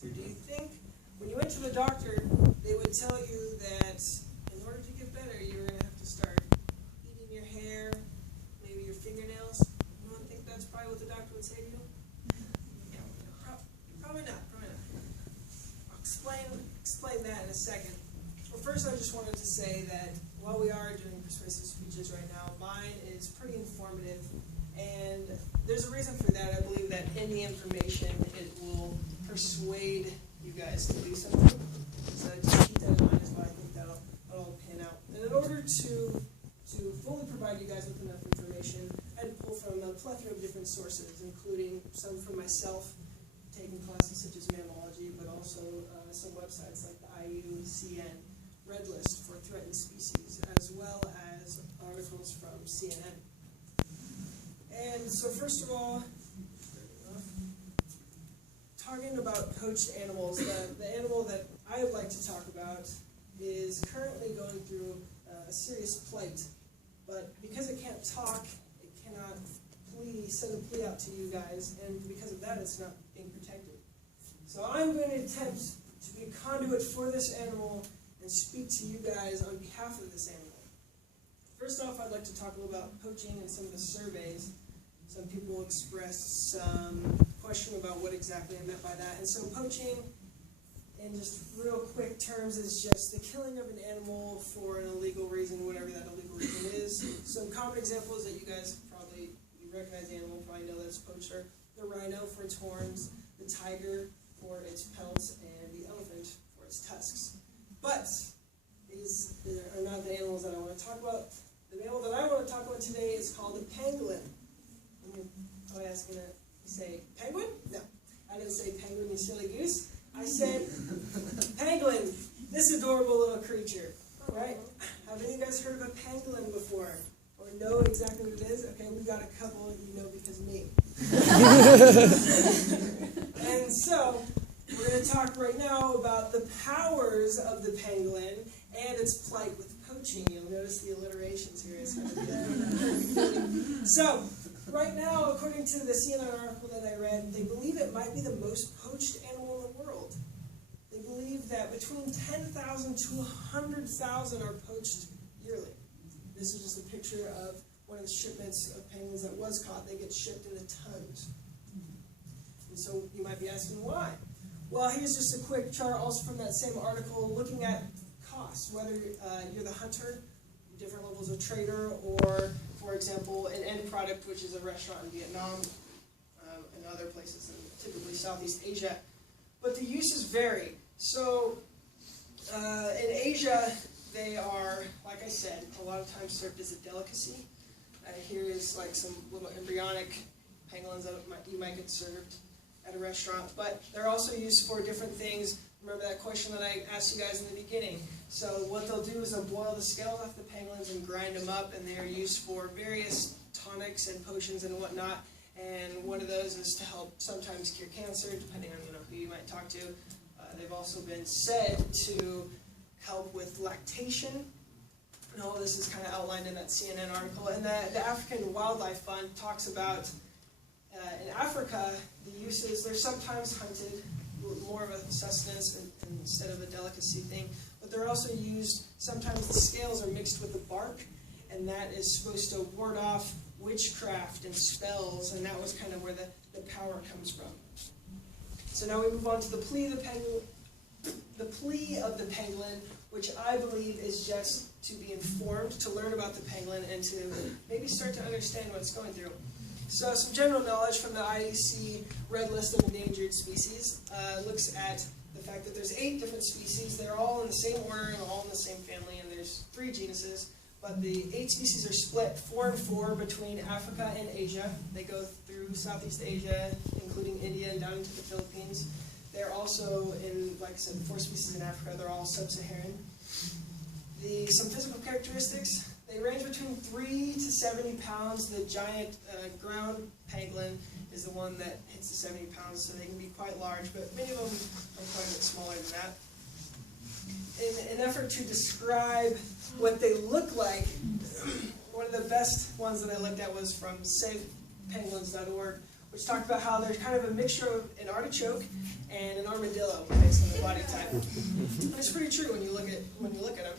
So do you think when you went to the doctor, they would tell you that in order to get better, you're going to have to start eating your hair, maybe your fingernails? You don't think that's probably what the doctor would say to you? Yeah, probably not. I'll explain that in a second. Well, first I just wanted to say that while we are doing persuasive speeches right now, mine is pretty informative, and there's a reason for that. I believe that in the information it will persuade you guys to do something. So just keep that in mind is why I think that'll pan out. And in order to fully provide you guys with enough information, I'd pull from a plethora of different sources, including some from myself, taking classes such as mammalogy, but also some websites like the IUCN Red List for threatened species, as well as articles from CNN. And so first of all, talking about poached animals, the animal that I would like to talk about is currently going through a serious plight. But because it can't talk, it cannot send a plea out to you guys, and because of that, it's not being protected. So I'm going to attempt to be a conduit for this animal and speak to you guys on behalf of this animal. First off, I'd like to talk a little about poaching and some of the surveys. Some people expressed some question about what exactly I meant by that. And so poaching, in just real quick terms, is just the killing of an animal for an illegal reason, whatever that illegal reason is. Some common examples that you guys probably, you recognize the animal, probably know that it's poached are the rhino for its horns, the tiger for its pelts, and the elephant for its tusks. But these are not the animals that I want to talk about. The animal that I want to talk about today is called the pangolin. Oh, I was going to say penguin? No, I didn't say penguin, you silly goose. I said pangolin, this adorable little creature. All right, have any of you guys heard of a pangolin before? Or know exactly what it is? Okay, we've got a couple you know because of me. And so, we're going to talk right now about the powers of the pangolin and its plight with poaching. You'll notice the alliterations here. It's kind of so, right now, according to the CNN article that I read, they believe it might be the most poached animal in the world. They believe that between 10,000 to 100,000 are poached yearly. This is just a picture of one of the shipments of penguins that was caught. They get shipped in tons. And so you might be asking why. Well, here's just a quick chart also from that same article looking at costs, whether you're the hunter, different levels of trader, or, for example, an end product, which is a restaurant in Vietnam and other places, typically Southeast Asia. But the uses vary. So in Asia, they are, like I said, a lot of times served as a delicacy. Here is like some little embryonic pangolins that you might get served at a restaurant. But they're also used for different things. Remember that question that I asked you guys in the beginning. So what they'll do is they'll boil the scales off the pangolins and grind them up, and they're used for various tonics and potions and whatnot. And one of those is to help sometimes cure cancer, depending on who you might talk to. They've also been said to help with lactation. And all of this is kind of outlined in that CNN article. And the African Wildlife Fund talks about in Africa, the uses, they're sometimes hunted, more of a sustenance instead of a delicacy thing. But they're also used, sometimes the scales are mixed with the bark, and that is supposed to ward off witchcraft and spells, and that was kind of where the power comes from. So now we move on to the plea of the pangolin, which I believe is just to be informed, to learn about the pangolin, and to maybe start to understand what it's going through. So some general knowledge from the IUCN Red List of Endangered Species looks at the fact that there's 8 different species. They're all in the same order and all in the same family, and there's 3 genuses. But the 8 species are split 4 and 4 between Africa and Asia. They go through Southeast Asia, including India and down into the Philippines. They're also in, like I said, the 4 species in Africa. They're all sub-Saharan. Some physical characteristics. They range between 3 to 70 pounds. The giant ground pangolin is the one that hits the 70 pounds, so they can be quite large, but many of them are quite a bit smaller than that. In an effort to describe what they look like, one of the best ones that I looked at was from SavePangolins.org, which talked about how there's kind of a mixture of an artichoke and an armadillo. armadillo based on the body type. It's pretty true when you look at them.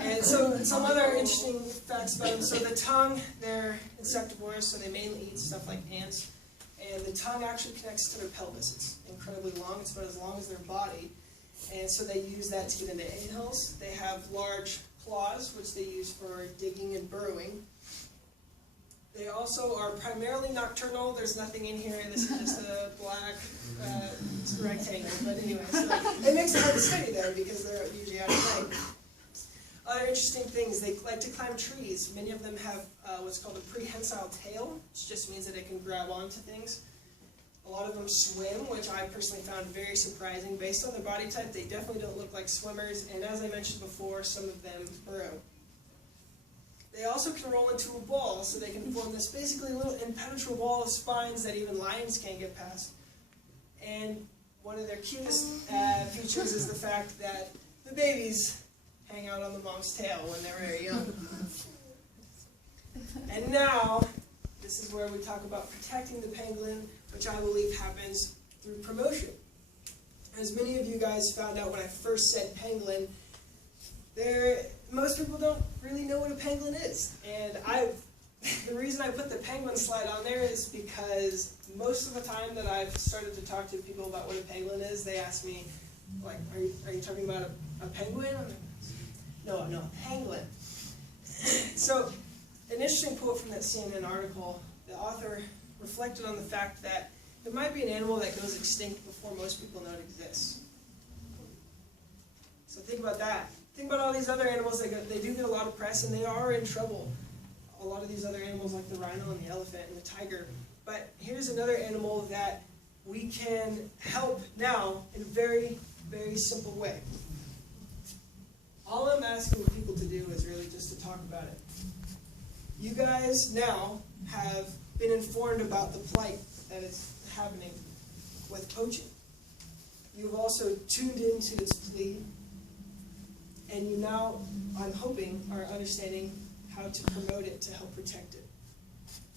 And so some other interesting facts about them. So the tongue, they're insectivores, so they mainly eat stuff like ants. And the tongue actually connects to their pelvis. It's incredibly long. It's about as long as their body. And so they use that to get into anthills. They have large claws, which they use for digging and burrowing. They also are primarily nocturnal. There's nothing in here. This is just a black rectangle. But anyway, so it makes it hard to study there because they're usually out at night. Other interesting things, they like to climb trees. Many of them have what's called a prehensile tail, which just means that it can grab onto things. A lot of them swim, which I personally found very surprising. Based on their body type, they definitely don't look like swimmers, and as I mentioned before, some of them burrow. They also can roll into a ball, so they can form this basically little impenetrable wall of spines that even lions can't get past. And one of their cutest features is the fact that the babies hang out on the mom's tail when they're very young. And now, this is where we talk about protecting the pangolin, which I believe happens through promotion. As many of you guys found out when I first said pangolin, most people don't really know what a pangolin is. And the reason I put the penguin slide on there is because most of the time that I've started to talk to people about what a pangolin is, they ask me, like, are you talking about a penguin? No, a pangolin. So, an interesting quote from that CNN article, the author reflected on the fact that there might be an animal that goes extinct before most people know it exists. So think about that. Think about all these other animals that they do get a lot of press, and they are in trouble. A lot of these other animals like the rhino and the elephant and the tiger. But here's another animal that we can help now in a very, very simple way. All I'm asking people to do is really just to talk about it. You guys now have been informed about the plight that is happening with poaching. You've also tuned into its plea, and you now, I'm hoping, are understanding how to promote it to help protect it.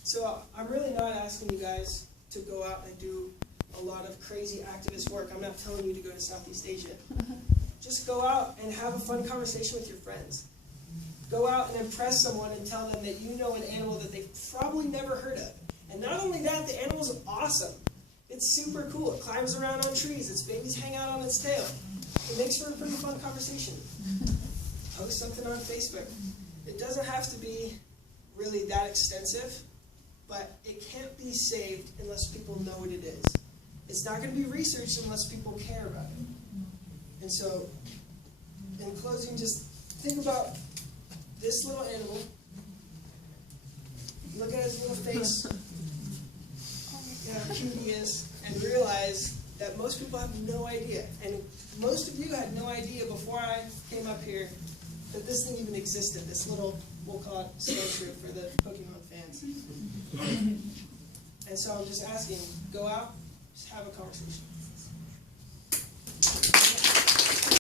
So I'm really not asking you guys to go out and do a lot of crazy activist work. I'm not telling you to go to Southeast Asia. Just go out and have a fun conversation with your friends. Go out and impress someone and tell them that you know an animal that they've probably never heard of. And not only that, the animal's awesome. It's super cool. It climbs around on trees. Its babies hang out on its tail. It makes for a pretty fun conversation. Post something on Facebook. It doesn't have to be really that extensive, but it can't be saved unless people know what it is. It's not going to be researched unless people care about it. And so, in closing, just think about this little animal. Look at his little face, how cute he is, and realize that most people have no idea. And most of you had no idea before I came up here that this thing even existed, this little, we'll call it statue for the Pokemon fans. And so I'm just asking, go out, just have a conversation.